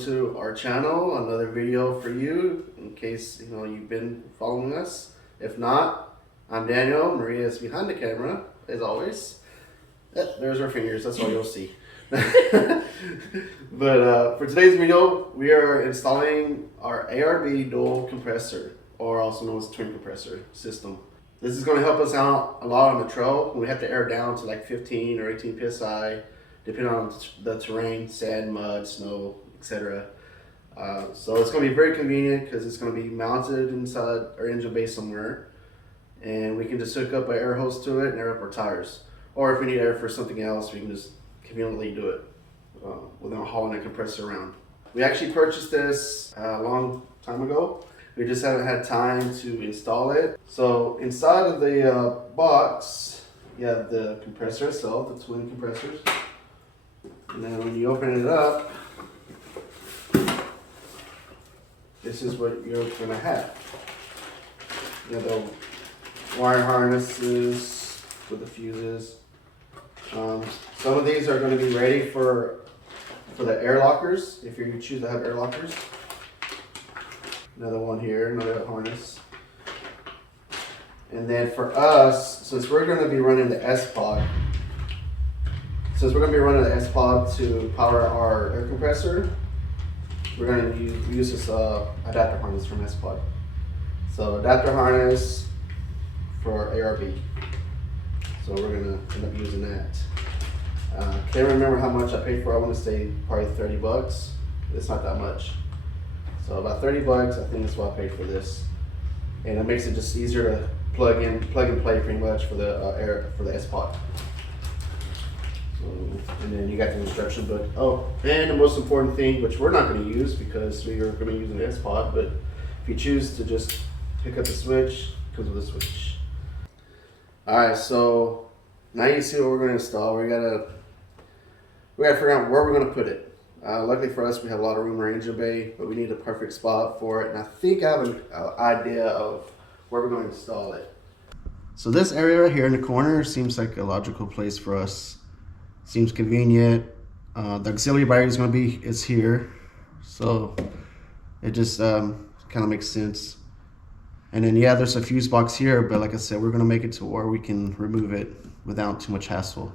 to our channel. Another video for you in case you've been following us. If not, I'm Daniel. Maria is behind the camera as always. There's her fingers, that's all you'll see. But for today's video, we are installing our ARB dual compressor, or also known as twin compressor system. This is going to help us out a lot on the trail. We have to air down to like 15 or 18 psi, depending on the terrain, sand, mud, snow, etc. So it's going to be very convenient because it's going to be mounted inside our engine bay somewhere, and we can just hook up an air hose to it and air up our tires. Or if we need air for something else, we can just conveniently do it without hauling a compressor around. We actually purchased this a long time ago. We just haven't had time to install it. So inside of the box, you have the compressor itself, the twin compressors. And then when you open it up, this is what you're gonna have. You have the wire harnesses with the fuses. Some of these are going to be ready for the air lockers, if you choose to have air lockers. Another one here, another harness. And then for us, since we're going to be running the sPOD, to power our air compressor, we're going to use this adapter harness from sPOD. So adapter harness for ARB. So we're going to end up using that. Can't remember how much I paid for. I want to say probably 30 bucks. It's not that much. So about 30 bucks, I think that's what I paid for this. And it makes it just easier to plug and play pretty much for the sPOD. So, and then you got the instruction book. Oh, and the most important thing, which we're not going to use because we are going to be using the sPOD, but if you choose to just pick up the switch, it comes with a switch. Alright, so now you see what we're going to install. We gotta figure out where we're going to put it. Luckily for us, we have a lot of room in our engine bay, but we need a perfect spot for it. And I think I have an idea of where we're going to install it. So this area right here in the corner seems like a logical place for us. Seems convenient. The auxiliary battery is here, so it just kind of makes sense. And then yeah, there's a fuse box here, but like I said, we're gonna make it to where we can remove it without too much hassle.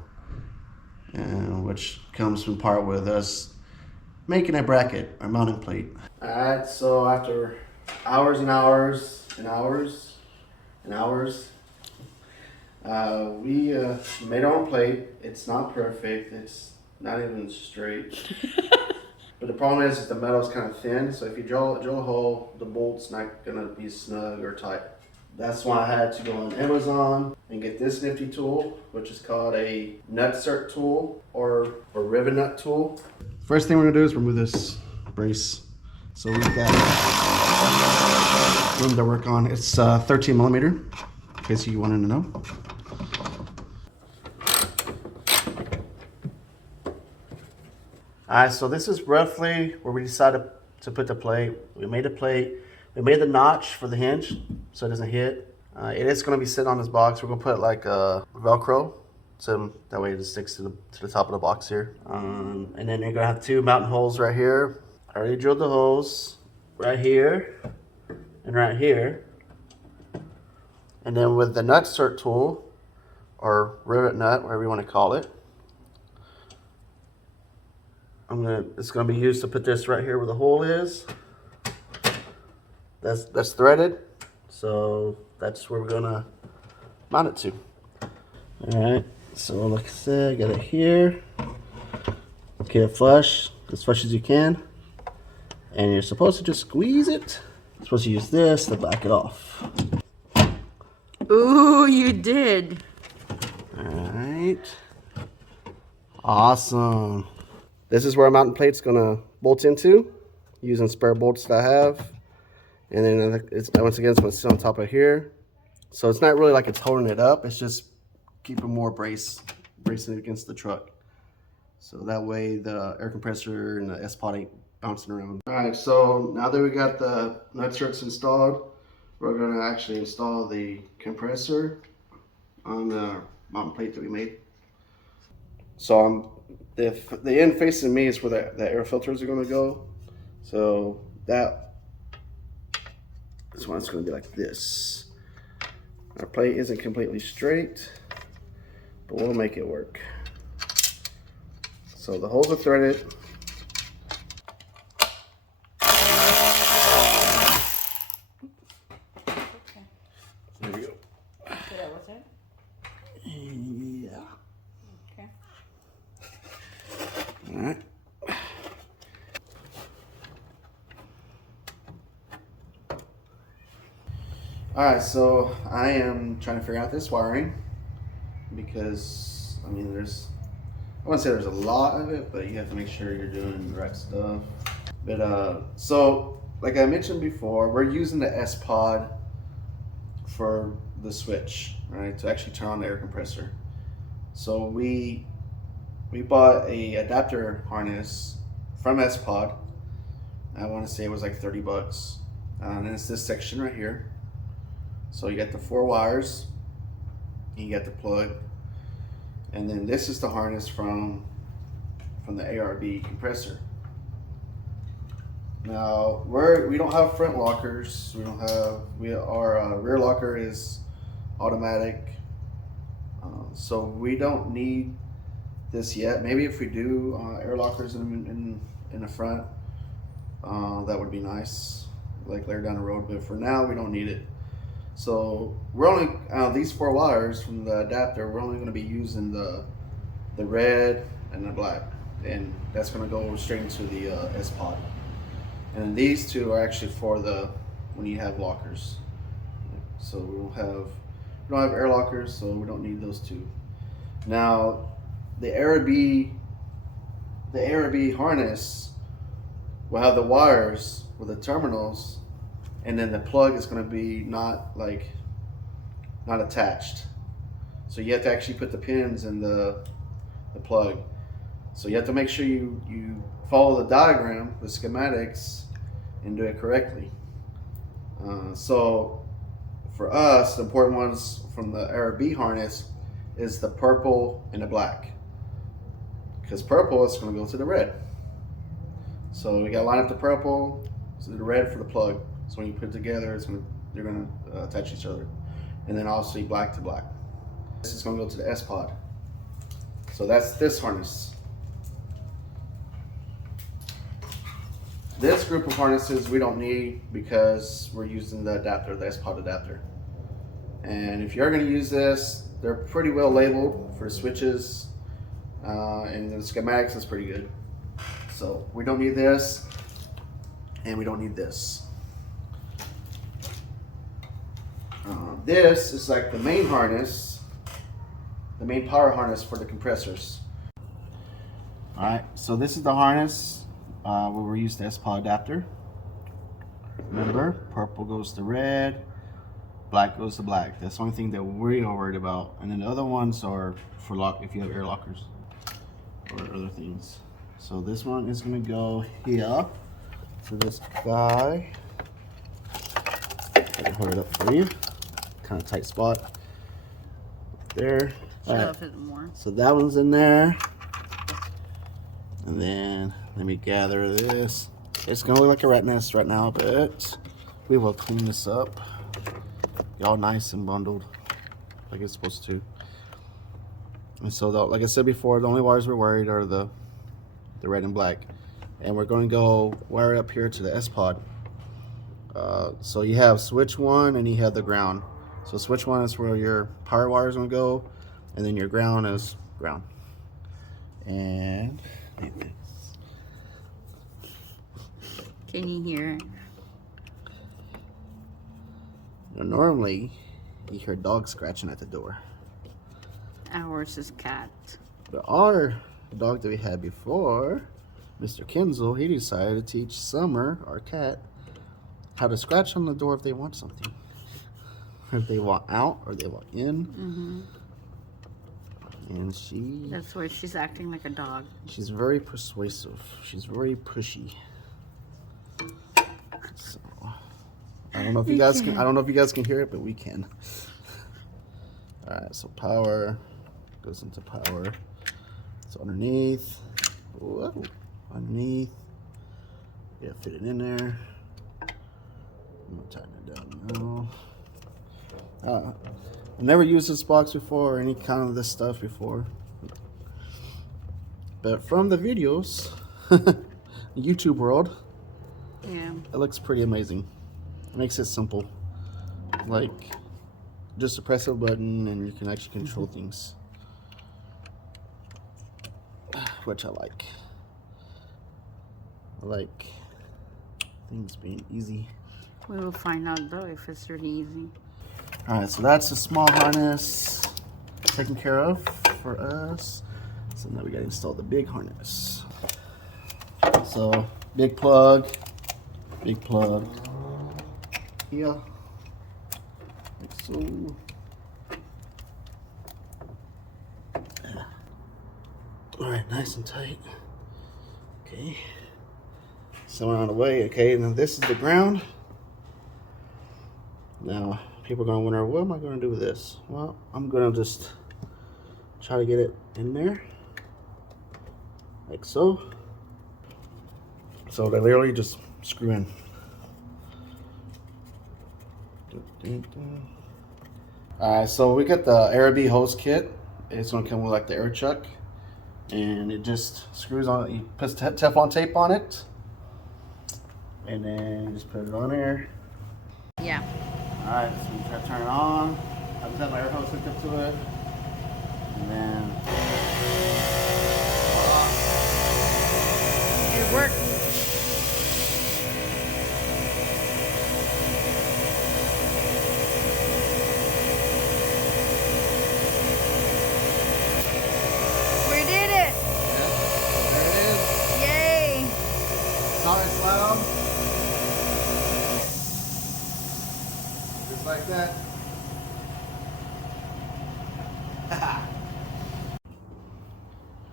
And which comes from part with us making a bracket, or mounting plate. Alright, so after hours and hours and hours and hours, we made our own plate. It's not perfect, it's not even straight. But the problem is the metal is kind of thin, so if you drill a hole, the bolt's not gonna be snug or tight. That's why I had to go on Amazon and get this nifty tool, which is called a nutsert tool or rivet nut tool. First thing we're gonna do is remove this brace. So we've got room to work on. It's 13 millimeter, in case you wanted to know. Alright, so this is roughly where we decided to put the plate. We made a plate. We made the notch for the hinge so it doesn't hit. It is going to be sitting on this box. We're going to put like a Velcro, so that way it just sticks to the top of the box here. And then you're going to have two mounting holes right here. I already drilled the holes right here and right here. And then with the nutsert tool, or rivet nut, whatever you want to call it, it's gonna be used to put this right here where the hole is. That's threaded, so that's where we're gonna mount it to. All right, so like I said, I got it here. Okay, it flush, as flush as you can, and you're supposed to just squeeze it. You're supposed to use this to back it off. Ooh, you did. All right, awesome. This is where our mounting plate's gonna bolt into, using spare bolts that I have. And then once again, it's gonna sit on top of here. So it's not really like it's holding it up, it's just keeping more bracing it against the truck. So that way the air compressor and the sPOD ain't bouncing around. All right, so now that we got the nutserts installed, we're gonna actually install the compressor on the mounting plate that we made. So the end facing me is where the air filters are going to go. So this one's going to be like this. Our plate isn't completely straight, but we'll make it work. So the holes are threaded. There we go. So that was it? Yeah. Okay. All right. All right, so I am trying to figure out this wiring because, I mean, I wouldn't say there's a lot of it, but you have to make sure you're doing the right stuff. But so like I mentioned before, we're using the sPOD for the switch, right, to actually turn on the air compressor. So we bought a adapter harness from sPOD. I want to say it was like 30 bucks. And it's this section right here. So you got the 4 wires, you got the plug, and then this is the harness from the ARB compressor. Now we don't have front lockers. Our rear locker is automatic, so we don't need this yet. Maybe if we do air lockers in the front, that would be nice, like later down the road. But for now, we don't need it. So we're only these 4 wires from the adapter. We're only going to be using the red and the black, and that's going to go straight into the sPOD. And then these 2 are actually for when you have lockers. So we don't have air lockers, so we don't need those 2. Now the ARB harness will have the wires with the terminals, and then the plug is going to be not attached. So you have to actually put the pins in the plug. So you have to make sure you follow the diagram, the schematics, and do it correctly. So for us, the important ones from the ARB harness is the purple and the black, because purple is going to go to the red. So we got to line up the purple to the red for the plug. So when you put it together, they're going to attach each other. And then obviously black to black. This is going to go to the sPOD. So that's this harness. This group of harnesses we don't need because we're using the adapter, the sPOD adapter. And if you're going to use this, they're pretty well labeled for switches, and the schematics is pretty good. So we don't need this, and we don't need this. This is like the main harness, the main power harness for the compressors. All right, so this is the harness where we use the sPOD adapter. Remember, purple goes to red, black goes to black. That's the only thing that we are worried about. And then the other ones are for if you have air lockers or other things. So this one is going to go here for this guy. I can hold it up for you. Kind of tight spot there. Shove it more. So that one's in there. And then let me gather this. It's gonna look like a rat nest right now, but we will clean this up. All nice and bundled like it's supposed to. And so like I said before, the only wires we're worried are the red and black. And we're going to go wire up here to the sPOD. So you have switch 1 and you have the ground. So switch 1 is where your power wire is going to go, and then your ground is ground. And Can you hear it? normally you hear dogs scratching at the door. Ours is cat. But our dog that we had before, Mr. Kinzel, he decided to teach Summer, our cat, how to scratch on the door if they want something. If they want out or they want in. Mm-hmm. And that's why she's acting like a dog. She's very persuasive. She's very pushy. So I don't know if you guys can hear it, but we can. All right, so power goes into power. So underneath. Whoa, underneath. Yeah, fit it in there. I'm gonna tighten it down now. I've never used this box before or any kind of this stuff before. But from the videos, YouTube world, Yeah. it looks pretty amazing. It makes it simple. Like, just press a button and you can actually control things. Which I like. I like things being easy. We will find out though if it's really easy. Alright, so that's a small harness taken care of for us. So now we gotta install the big harness. So, big plug here, like so. Alright, nice and tight. Okay. Somewhere on the way, okay, now this is the ground. Now, people are gonna wonder, what am I gonna do with this? Well, I'm gonna just try to get it in there. Like so. So they literally just screw in. Alright, so we got the ARB hose kit. It's gonna come with like the air chuck. And it just screws on, you put Teflon tape on it. And then you just put it on there. Yeah. Alright, so we try to turn it on. I just have my air hose hooked up to it. And then It worked. We did it! there it is. Yay! Solid slalom. Just like that.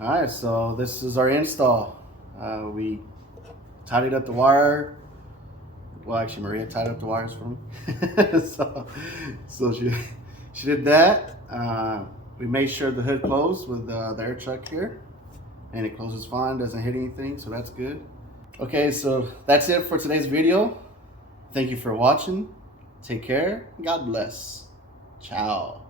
Alright, so this is our install. We tidied up the wire. Well, actually, Maria tied up the wires for me. so she did that. We made sure the hood closed with the air chuck here. And it closes fine, doesn't hit anything, so that's good. Okay, so that's it for today's video. Thank you for watching. Take care. God bless. Ciao.